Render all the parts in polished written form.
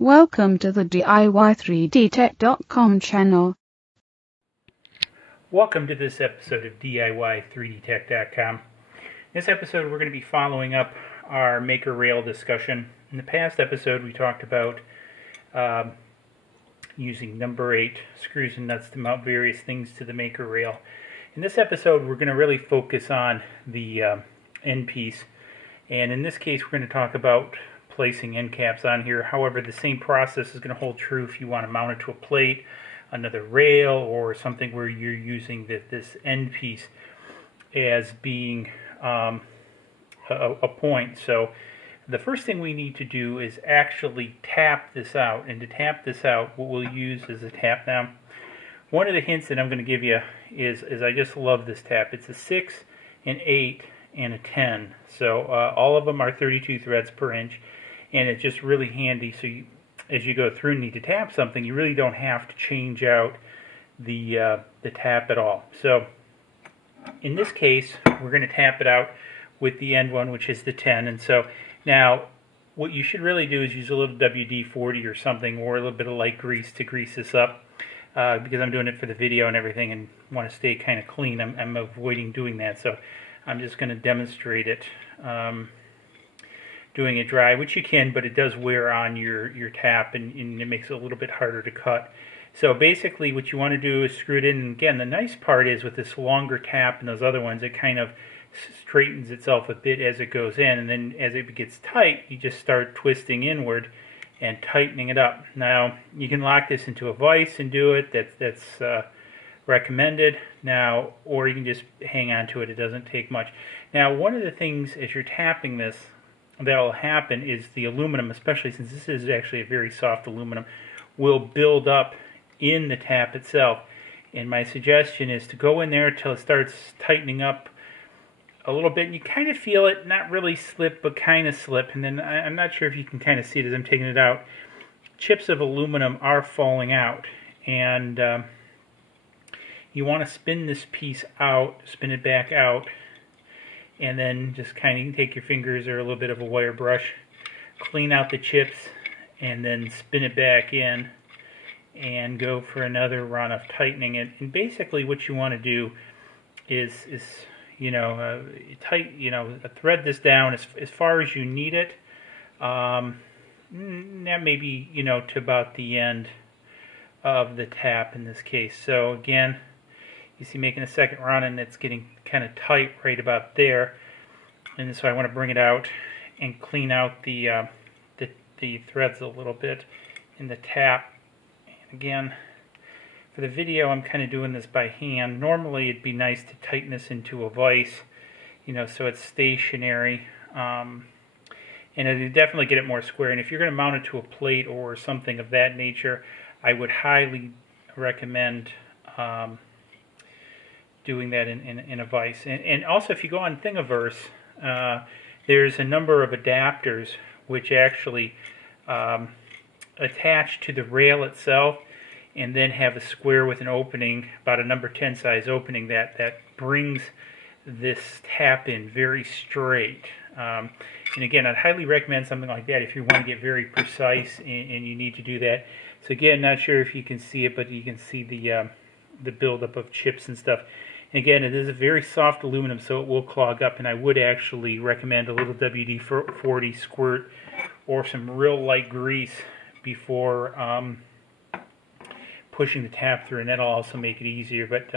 Welcome to the DIY3DTech.com channel. Welcome to this episode of DIY3DTech.com. In this episode we're going to be following up our Maker Rail discussion. In the past episode we talked about using number 8 screws and nuts to mount various things to the Maker Rail. In this episode we're going to really focus on the end piece, and in this case we're going to talk about placing end caps on here. However, the same process is going to hold true if you want to mount it to a plate, another rail, or something where you're using this end piece as being a point. So the first thing we need to do is actually tap this out, and to tap this out what we'll use is a tap. Now, one of the hints that I'm going to give you is I just love this tap. It's a 6, an 8, and a 10. So all of them are 32 threads per inch, and it's just really handy. So as you go through and need to tap something, you really don't have to change out the tap at all. So in this case, we're going to tap it out with the end one, which is the 10. And so now what you should really do is use a little WD-40 or something, or a little bit of light grease to grease this up. Because I'm doing it for the video and everything and want to stay kind of clean, I'm avoiding doing that. So I'm just going to demonstrate it. Doing it dry, which you can, but it does wear on your tap, and it makes it a little bit harder to cut. So basically what you want to do is screw it in, and again, the nice part is with this longer tap and those other ones, it kind of straightens itself a bit as it goes in, and then as it gets tight, you just start twisting inward and tightening it up. Now, you can lock this into a vise and do it. That's recommended. Now, or you can just hang on to it. It doesn't take much. Now, one of the things as you're tapping this that'll happen is the aluminum, especially since this is actually a very soft aluminum, will build up in the tap itself. And my suggestion is to go in there until it starts tightening up a little bit, and you kind of feel it, not really slip, but kind of slip. And then I'm not sure if you can kind of see it as I'm taking it out. Chips of aluminum are falling out, and you want to spin this piece out, spin it back out, and then just kind of take your fingers or a little bit of a wire brush, clean out the chips, and then spin it back in and go for another run of tightening it. And basically what you want to do is thread this down as far as you need it. That may be, to about the end of the tap in this case. So again, you see making a second run, and it's getting kind of tight right about there. And so I want to bring it out and clean out the threads a little bit in the tap. And again, for the video, I'm kind of doing this by hand. Normally, it'd be nice to tighten this into a vise, so it's stationary. And it'd definitely get it more square. And if you're going to mount it to a plate or something of that nature, I would highly recommend doing that in a vise. And also, if you go on Thingiverse, there's a number of adapters which actually attach to the rail itself, and then have a square with an opening, about a number 10 size opening, that brings this tap in very straight. And again, I'd highly recommend something like that if you want to get very precise and you need to do that. So again, not sure if you can see it, but you can see the buildup of chips and stuff. And again, it is a very soft aluminum, so it will clog up, and I would actually recommend a little WD-40 squirt or some real light grease before pushing the tap through, and that'll also make it easier. But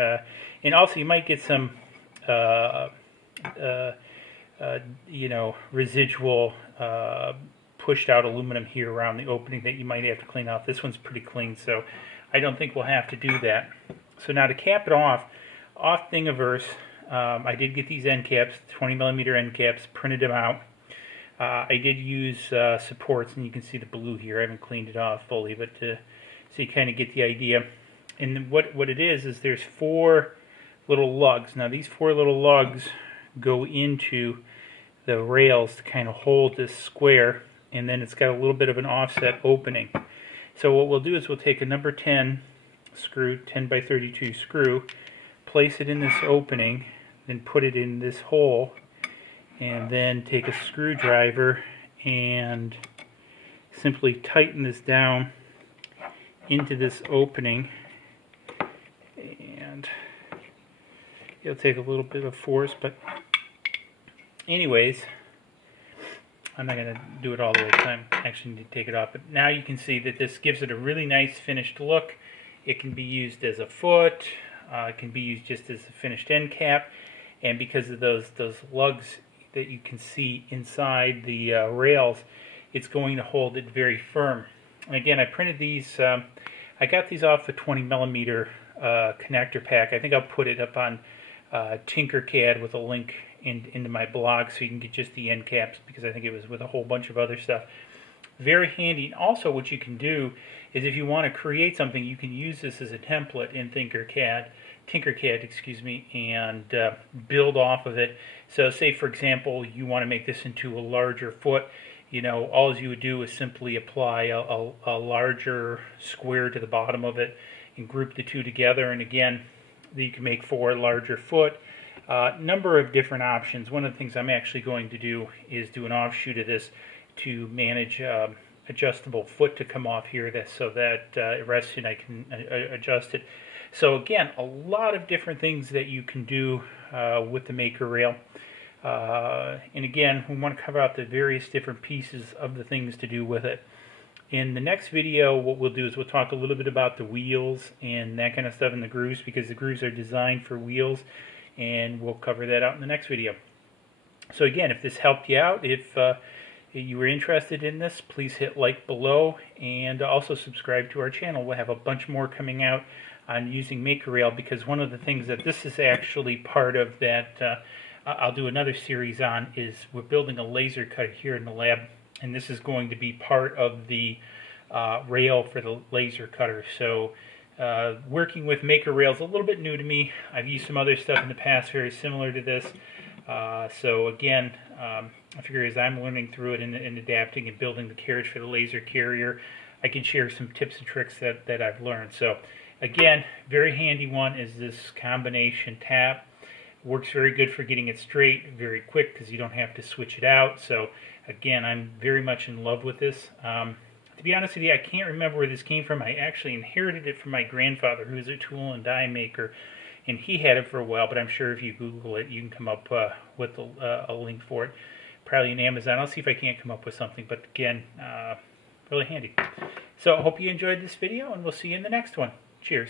and also you might get some residual pushed out aluminum here around the opening that you might have to clean out. This one's pretty clean, so I don't think we'll have to do that. So now to cap it off Thingiverse, I did get these end caps, 20mm end caps, printed them out. I did use supports, and you can see the blue here. I haven't cleaned it off fully, but so you kind of get the idea. And what it is there's 4 little lugs. Now these 4 little lugs go into the rails to kind of hold this square, and then it's got a little bit of an offset opening. So what we'll do is we'll take a number 10 screw, 10 by 32 screw, place it in this opening, then put it in this hole, and then take a screwdriver and simply tighten this down into this opening, and it'll take a little bit of force, but anyways, I'm not going to do it all the way because I actually need to take it off. But now you can see that this gives it a really nice finished look. It can be used as a foot. It can be used just as a finished end cap. And because of those lugs that you can see inside the rails, it's going to hold it very firm. And again, I printed these. I got these off a 20 millimeter connector pack. I think I'll put it up on Tinkercad with a link into my blog so you can get just the end caps, because I think it was with a whole bunch of other stuff. Very handy. And also what you can do is if you want to create something, you can use this as a template in Tinkercad, excuse me, and build off of it. So say for example you want to make this into a larger foot, you know, all you would do is simply apply a larger square to the bottom of it and group the two together, and again you can make for a larger foot. Number of different options. One of the things I'm actually going to do is do an offshoot of this to manage adjustable foot to come off here, so that it rests and I can adjust it. So again, a lot of different things that you can do with the Maker Rail. And again, we want to cover out the various different pieces of the things to do with it. In the next video, what we'll do is we'll talk a little bit about the wheels and that kind of stuff, and the grooves, because the grooves are designed for wheels, and we'll cover that out in the next video. So again, if this helped you out, if you were interested in this, please hit like below, and also subscribe to our channel. We'll have a bunch more coming out on using Maker Rail, because one of the things that this is actually part of that I'll do another series on is we're building a laser cutter here in the lab, and this is going to be part of the rail for the laser cutter. So working with Maker Rail is a little bit new to me. I've used some other stuff in the past very similar to this. So again, I figure as I'm learning through it and adapting and building the carriage for the laser carrier, I can share some tips and tricks that I've learned. So again, very handy one is this combination tap. Works very good for getting it straight very quick because you don't have to switch it out. So again, I'm very much in love with this. To be honest with you, I can't remember where this came from. I actually inherited it from my grandfather, who was a tool and die maker, and he had it for a while, but I'm sure if you Google it, you can come up with a link for it. Probably on Amazon. I'll see if I can't come up with something, but again, really handy. So I hope you enjoyed this video, and we'll see you in the next one. Cheers.